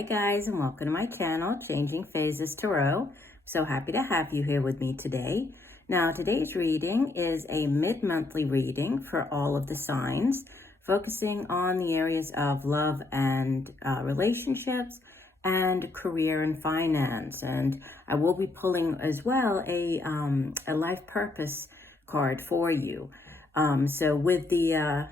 Hi guys, and welcome to my channel, Changing Phases Tarot. So happy to have you here with me today. Now, today's reading is a mid-monthly reading for all of the signs, focusing on the areas of love and relationships and career and finance. And I will be pulling as well a life purpose card for you. So with the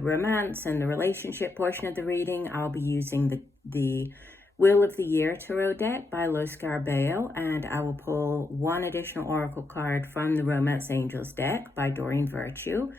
romance and the relationship portion of the reading, I'll be using the Wheel of the Year Tarot deck by Los Scarabeo, and I will pull one additional oracle card from the Romance Angels deck by Doreen Virtue.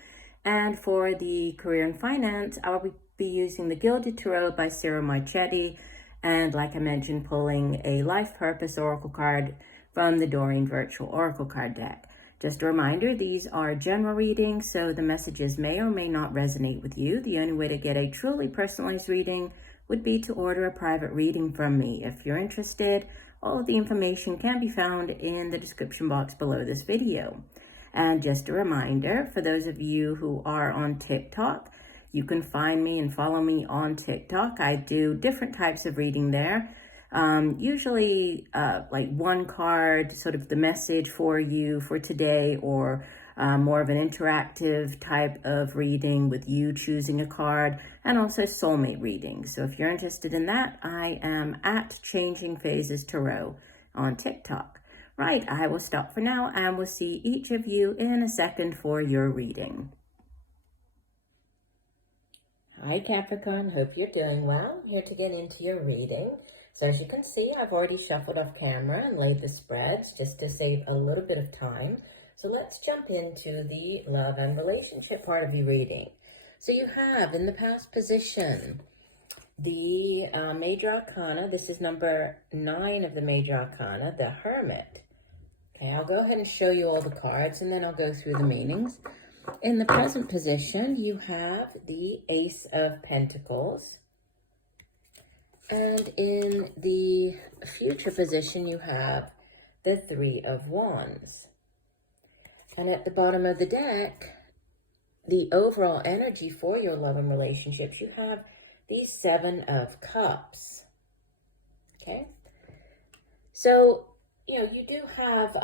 And for the career and finance, I'll be using the Gilded Tarot by Ciro Marchetti, and like I mentioned, pulling a life purpose oracle card from the Doreen Virtual Oracle card deck. Just a reminder, these are general readings, so the messages may or may not resonate with you. The only way to get a truly personalized reading would be to order a private reading from me. If you're interested, all of the information can be found in the description box below this video. And just a reminder, for those of you who are on TikTok, you can find me and follow me on TikTok. I do different types of reading there. Usually like one card, sort of the message for you for today, or more of an interactive type of reading with you choosing a card, and also soulmate readings. So if you're interested in that, I am at Changing Phases Tarot on TikTok. Right, I will stop for now, and we'll see each of you in a second for your reading. Hi Capricorn, hope you're doing well. Here to get into your reading. So as you can see, I've already shuffled off camera and laid the spreads just to save a little bit of time. So let's jump into the love and relationship part of your reading. So you have in the past position, the Major Arcana. This is number 9 of the Major Arcana, the Hermit. Okay, I'll go ahead and show you all the cards and then I'll go through the meanings. In the present position, you have the Ace of Pentacles. And in the future position, you have the Three of Wands. And at the bottom of the deck, the overall energy for your love and relationships, you have the Seven of Cups. Okay? So, you know, you do have,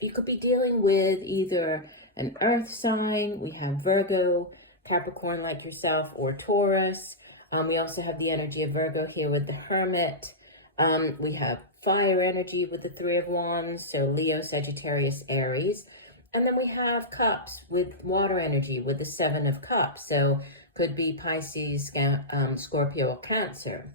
you could be dealing with either an earth sign. We have Virgo, Capricorn like yourself, or Taurus. We also have the energy of Virgo here with the Hermit. We have fire energy with the Three of Wands, so Leo, Sagittarius, Aries. And then we have cups with water energy with the Seven of Cups. So could be Pisces, Scorpio, or Cancer.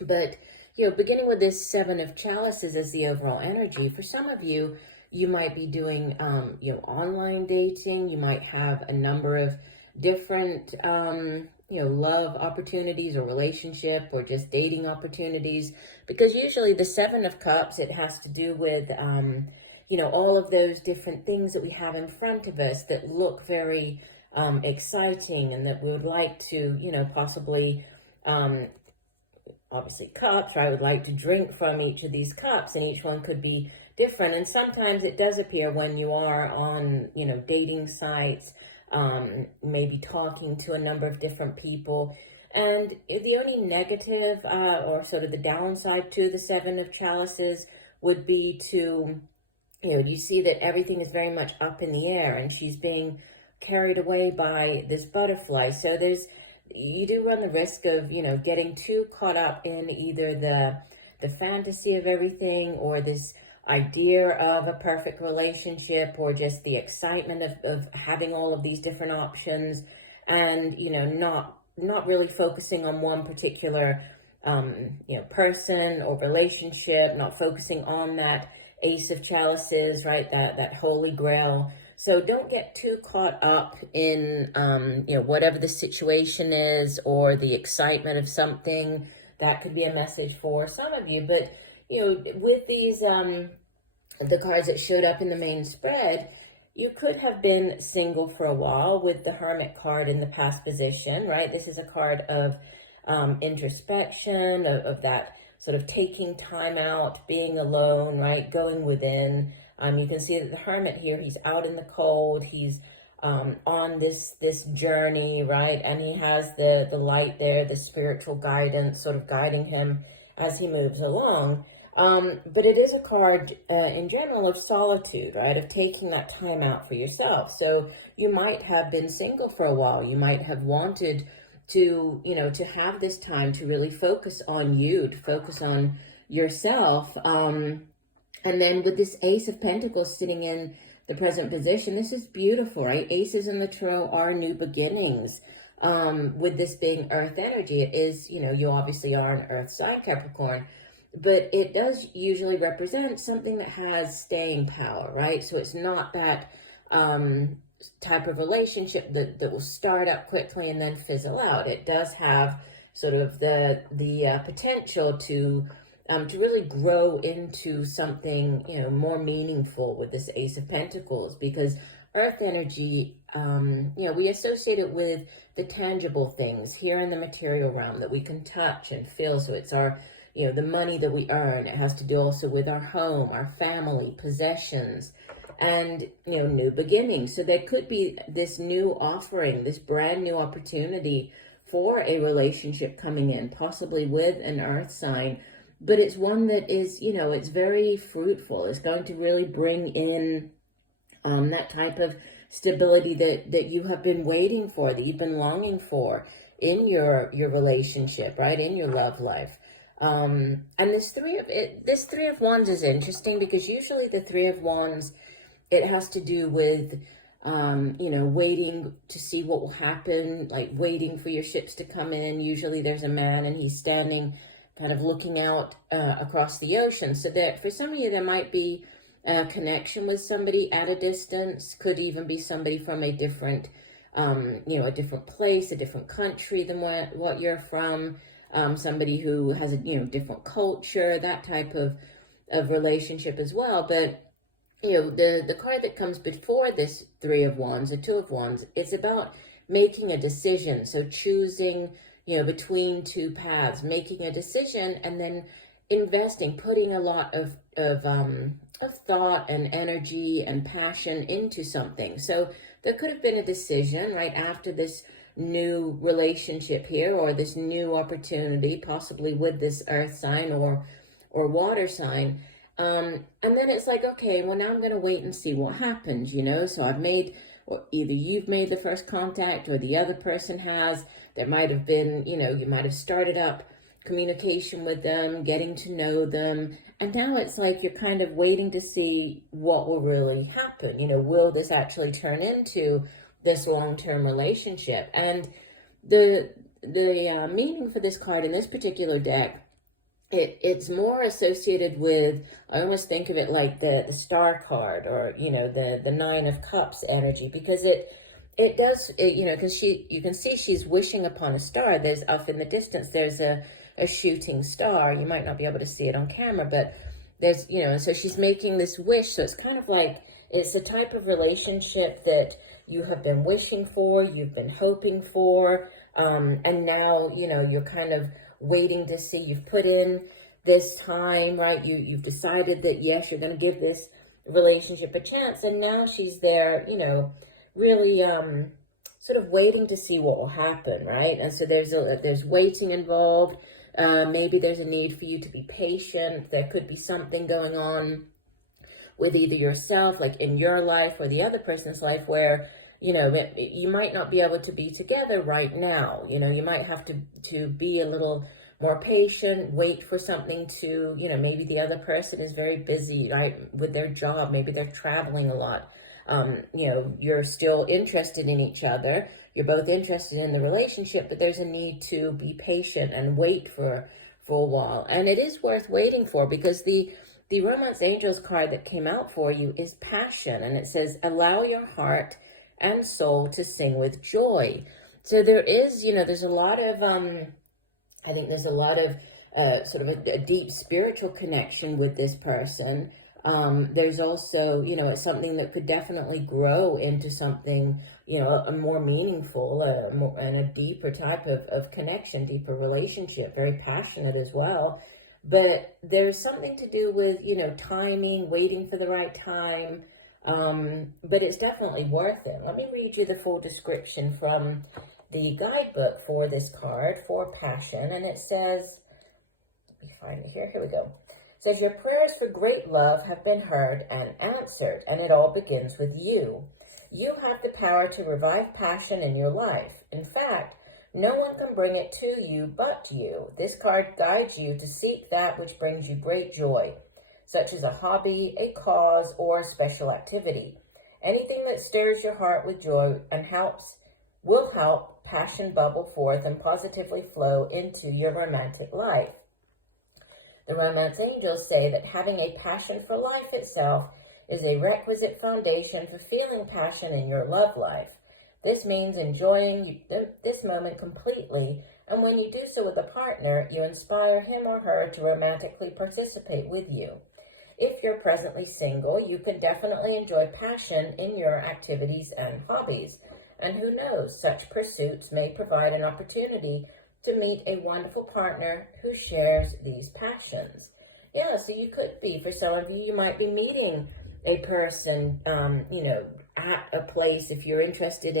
But, you know, beginning with this Seven of Chalices as the overall energy, for some of you, you might be doing, you know, online dating. You might have a number of different, you know, love opportunities or relationship or just dating opportunities, because usually the Seven of Cups, it has to do with, you know, all of those different things that we have in front of us that look very exciting and that we would like to, you know, possibly, obviously cups, or I would like to drink from each of these cups, and each one could be different. And sometimes it does appear when you are on, you know, dating sites, maybe talking to a number of different people. And the only negative or sort of the downside to the Seven of Chalices would be to, you know, you see that everything is very much up in the air and she's being carried away by this butterfly. So you do run the risk of, you know, getting too caught up in either the fantasy of everything, or this idea of a perfect relationship, or just the excitement of having all of these different options, and, you know, not really focusing on one particular, you know, person or relationship, not focusing on that Ace of Chalices, right, that holy grail. So don't get too caught up in, you know, whatever the situation is, or the excitement of something. That could be a message for some of you. But, you know, with these, the cards that showed up in the main spread, you could have been single for a while with the Hermit card in the past position, right? This is a card of introspection, of that sort of taking time out, being alone, right? Going within. You can see that the Hermit here, he's out in the cold. He's on this journey, right? And he has the light there, the spiritual guidance sort of guiding him as he moves along. But it is a card in general of solitude, right? Of taking that time out for yourself. So you might have been single for a while. You might have wanted to, to have this time to really focus on you, to focus on yourself. And then with this Ace of Pentacles sitting in the present position, this is beautiful, right? Aces in the tarot are new beginnings. With this being Earth energy, it is, you obviously are an Earth sign, Capricorn, but it does usually represent something that has staying power, right? So it's not that type of relationship that will start up quickly and then fizzle out. It does have sort of the potential to really grow into something, more meaningful with this Ace of Pentacles, because Earth energy, we associate it with the tangible things here in the material realm that we can touch and feel. So it's our, the money that we earn. It has to do also with our home, our family, possessions, and, new beginnings. So there could be this new offering, this brand new opportunity for a relationship coming in, possibly with an Earth sign. But it's one that is, it's very fruitful. It's going to really bring in that type of stability that you have been waiting for, that you've been longing for in your relationship, right? In your love life. And this Three of Wands is interesting because usually the Three of Wands, it has to do with, waiting to see what will happen, like waiting for your ships to come in. Usually there's a man and he's standing kind of looking out across the ocean. So that for some of you, there might be a connection with somebody at a distance, could even be somebody from a different, a different place, a different country than what you're from, somebody who has a, different culture, that type of relationship as well. But, the card that comes before this Three of Wands, the Two of Wands, it's about making a decision. So choosing, between two paths, making a decision and then investing, putting a lot of thought and energy and passion into something. So there could have been a decision right after this new relationship here, or this new opportunity, possibly with this Earth sign or water sign. And then it's like, okay, well, now I'm going to wait and see what happens, So I've made, or either you've made the first contact or the other person has. There might have been, you might have started up communication with them, getting to know them. And now it's like you're kind of waiting to see what will really happen. Will this actually turn into this long-term relationship? And the meaning for this card in this particular deck, it's more associated with, I almost think of it like the Star card, or, the Nine of Cups energy, because it does, because you can see she's wishing upon a star. There's off in the distance, there's a shooting star. You might not be able to see it on camera, but there's, so she's making this wish. So it's kind of like, it's a type of relationship that you have been wishing for, you've been hoping for, and now, you're kind of waiting to see. You've put in this time, right? You've decided that, yes, you're going to give this relationship a chance, and now she's there, really sort of waiting to see what will happen, right? And so there's waiting involved. Maybe there's a need for you to be patient. There could be something going on with either yourself, like in your life, or the other person's life, where, you might not be able to be together right now. You might have to be a little more patient, wait for something to, maybe the other person is very busy, right, with their job. Maybe they're traveling a lot. You're still interested in each other. You're both interested in the relationship, but there's a need to be patient and wait for a while. And it is worth waiting for, because the Romance Angels card that came out for you is passion. And it says, allow your heart and soul to sing with joy. So there is, there's a lot of, I think there's a lot of sort of a deep spiritual connection with this person. There's also, it's something that could definitely grow into something, a more meaningful and a deeper type of connection, deeper relationship, very passionate as well. But there's something to do with, timing, waiting for the right time, But it's definitely worth it. Let me read you the full description from the guidebook for this card, for passion. And it says, let me find it here. Here we go. It says, your prayers for great love have been heard and answered, and it all begins with you. You have the power to revive passion in your life. In fact, no one can bring it to you but you. This card guides you to seek that which brings you great joy, such as a hobby, a cause, or a special activity. Anything that stirs your heart with joy and will help passion bubble forth and positively flow into your romantic life. The romance angels say that having a passion for life itself is a requisite foundation for feeling passion in your love life. This means enjoying this moment completely, and when you do so with a partner, you inspire him or her to romantically participate with you. If you're presently single, you can definitely enjoy passion in your activities and hobbies. And who knows, such pursuits may provide an opportunity to meet a wonderful partner who shares these passions. Yeah, so you could be, for some of you, you might be meeting a person, at a place. If you're interested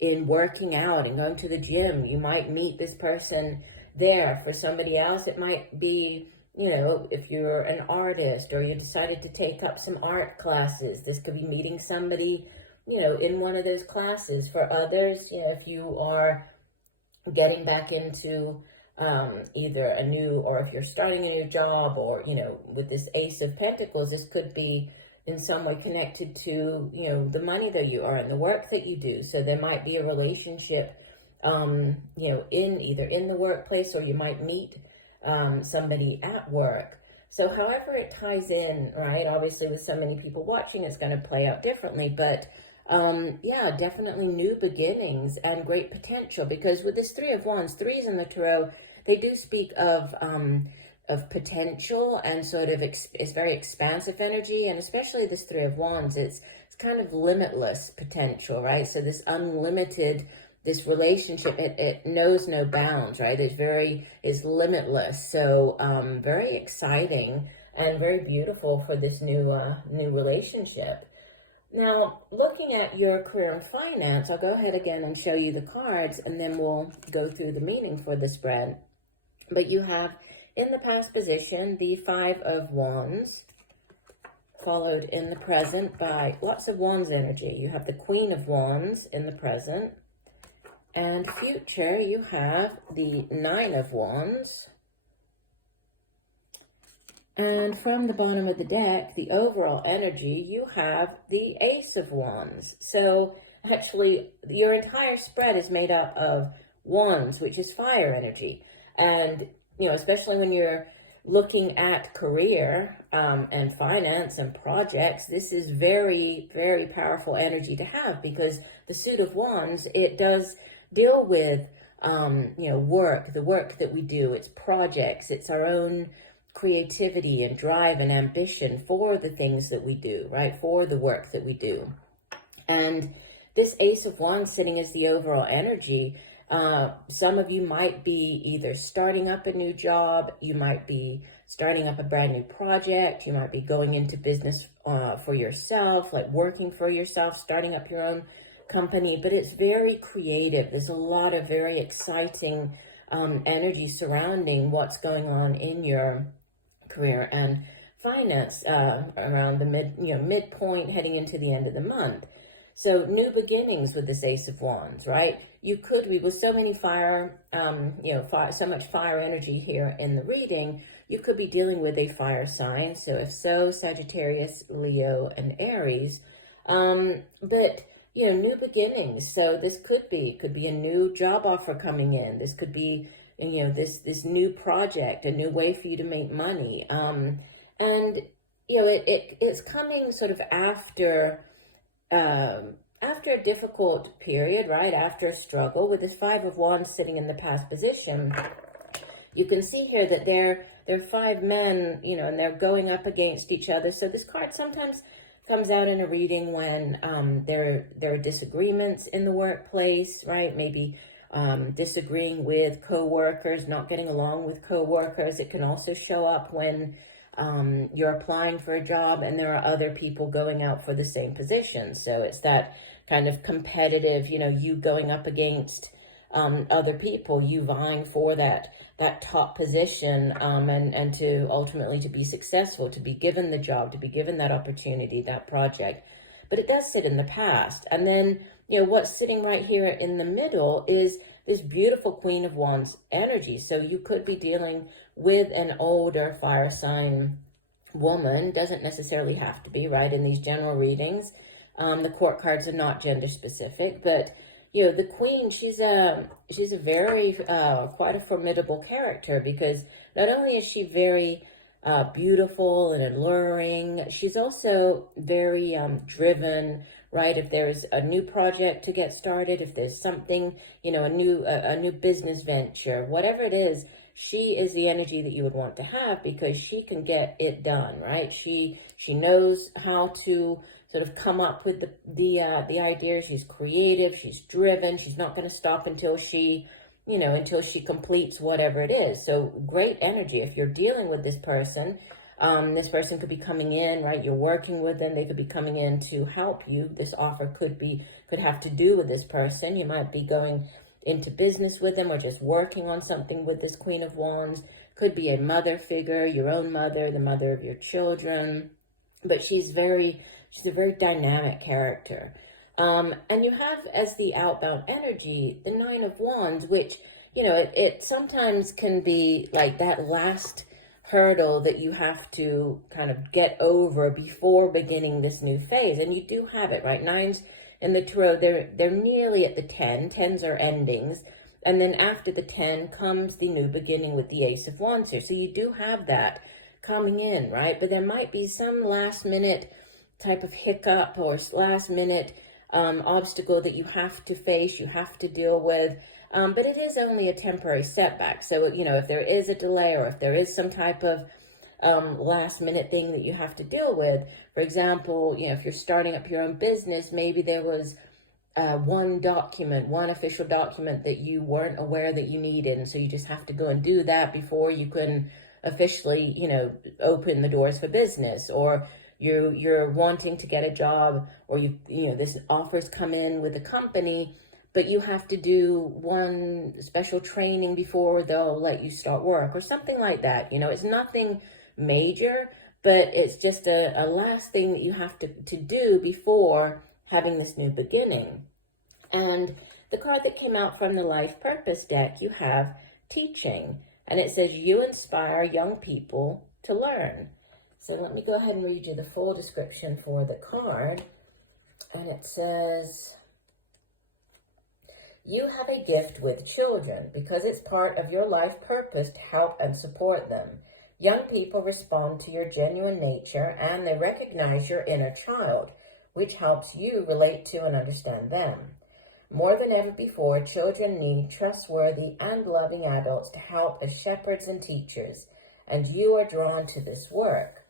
in working out and going to the gym, you might meet this person there. For somebody else, it might be, if you're an artist or you decided to take up some art classes, this could be meeting somebody, in one of those classes. For others, if you are getting back into either a new, or if you're starting a new job, or, with this Ace of Pentacles, this could be in some way connected to, the money that you earn, the work that you do. So there might be a relationship, in the workplace, or you might meet somebody at work. So however it ties in, right? Obviously with so many people watching, it's going to play out differently, but definitely new beginnings and great potential, because with this Three of Wands, threes in the tarot, they do speak of potential and sort of it's very expansive energy, and especially this Three of Wands, it's kind of limitless potential, right? So this unlimited, this relationship, it knows no bounds, right? It's limitless. So very exciting and very beautiful for this new relationship. Now, looking at your career and finance, I'll go ahead again and show you the cards, and then we'll go through the meaning for the spread. But you have in the past position the Five of Wands, followed in the present by lots of Wands energy. You have the Queen of Wands in the present. And future, you have the Nine of Wands. And from the bottom of the deck, the overall energy, you have the Ace of Wands. So actually, your entire spread is made up of Wands, which is fire energy. And, especially when you're looking at career and finance and projects, this is very, very powerful energy to have, because the Suit of Wands, it does deal with, work, the work that we do. It's projects, it's our own creativity and drive and ambition for the things that we do, right? For the work that we do. And this Ace of Wands sitting as the overall energy, some of you might be either starting up a new job, you might be starting up a brand new project, you might be going into business for yourself, like working for yourself, starting up your own company, but it's very creative. There's a lot of very exciting energy surrounding what's going on in your career and finance around the midpoint heading into the end of the month. So new beginnings with this Ace of Wands, right? You could read with so many fire, so much fire energy here in the reading, you could be dealing with a fire sign. So if so, Sagittarius, Leo, and Aries. But new beginnings. So this could be a new job offer coming in. This could be, this new project, a new way for you to make money. And, it's coming sort of after a difficult period, right? After a struggle. With this Five of Wands sitting in the past position, you can see here that they're five men, and they're going up against each other. So this card sometimes comes out in a reading when there are disagreements in the workplace, right? Maybe disagreeing with co-workers, not getting along with co-workers. It can also show up when you're applying for a job and there are other people going out for the same position. So it's that kind of competitive, you going up against other people, you vying for that top position, and to ultimately to be successful, to be given the job, to be given that opportunity, that project. But it does sit in the past. And then, what's sitting right here in the middle is this beautiful Queen of Wands energy. So you could be dealing with an older fire sign woman. Doesn't necessarily have to be, right, in these general readings. The court cards are not gender specific, but the Queen, she's a very quite a formidable character, because not only is she very beautiful and alluring, she's also very driven, right? If there's a new project to get started, if there's something, a new business venture, whatever it is, she is the energy that you would want to have, because she can get it done, right? She knows how to sort of come up with the idea. She's creative, she's driven, she's not going to stop until she completes whatever it is. So great energy. If you're dealing with this person could be coming in, right? You're working with them. They could be coming in to help you. This offer could have to do with this person. You might be going into business with them or just working on something with this Queen of Wands. Could be a mother figure, your own mother, the mother of your children. But she's a very dynamic character. And you have, as the outbound energy, the Nine of Wands, which, it sometimes can be like that last hurdle that you have to kind of get over before beginning this new phase. And you do have it, right? Nines in the tarot, they're nearly at the 10. 10s are endings. And then after the 10 comes the new beginning with the Ace of Wands here. So you do have that coming in, right? But there might be some last minute type of hiccup or last minute obstacle that you have to face, you have to deal with. But it is only a temporary setback. So, if there is a delay or if there is some type of last minute thing that you have to deal with, for example, if you're starting up your own business, maybe there was one official document that you weren't aware that you needed. And so you just have to go and do that before you can officially, open the doors for business. Or you're wanting to get a job, or this offer's come in with a company, but you have to do one special training before they'll let you start work or something like that. It's nothing major, but it's just a last thing that you have to do before having this new beginning. And the card that came out from the Life Purpose deck, you have teaching, and it says you inspire young people to learn. So let me go ahead and read you the full description for the card. And it says, you have a gift with children because it's part of your life purpose to help and support them. Young people respond to your genuine nature and they recognize your inner child, which helps you relate to and understand them. More than ever before, children need trustworthy and loving adults to help as shepherds and teachers, and you are drawn to this work.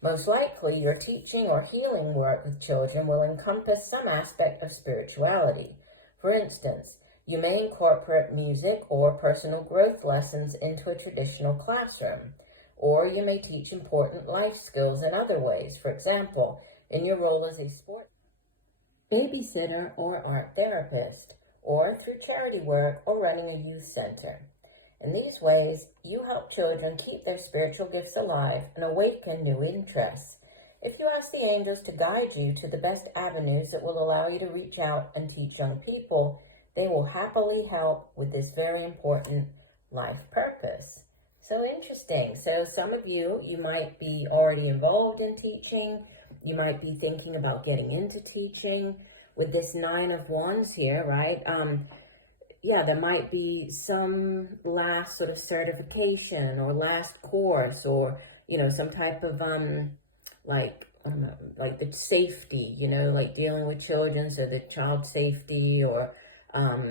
Most likely, your teaching or healing work with children will encompass some aspect of spirituality. For instance, you may incorporate music or personal growth lessons into a traditional classroom, or you may teach important life skills in other ways. For example, in your role as a sport babysitter or art therapist, or through charity work or running a youth center. In these ways, you help children keep their spiritual gifts alive and awaken new interests. If you ask the angels to guide you to the best avenues that will allow you to reach out and teach young people, they will happily help with this very important life purpose. So interesting. So some of you might be already involved in teaching. You might be thinking about getting into teaching. With this Nine of Wands here, right? There might be some last sort of certification or last course, or, some type of, like the safety, like dealing with children, so the child safety or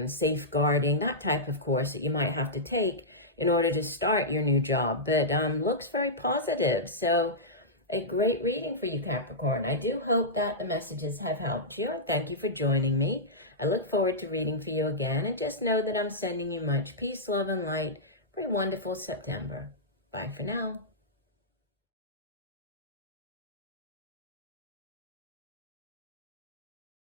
safeguarding, that type of course that you might have to take in order to start your new job. But looks very positive. So a great reading for you, Capricorn. I do hope that the messages have helped you. Thank you for joining me. I look forward to reading for you again, and just know that I'm sending you much peace, love, and light for a wonderful September. Bye for now.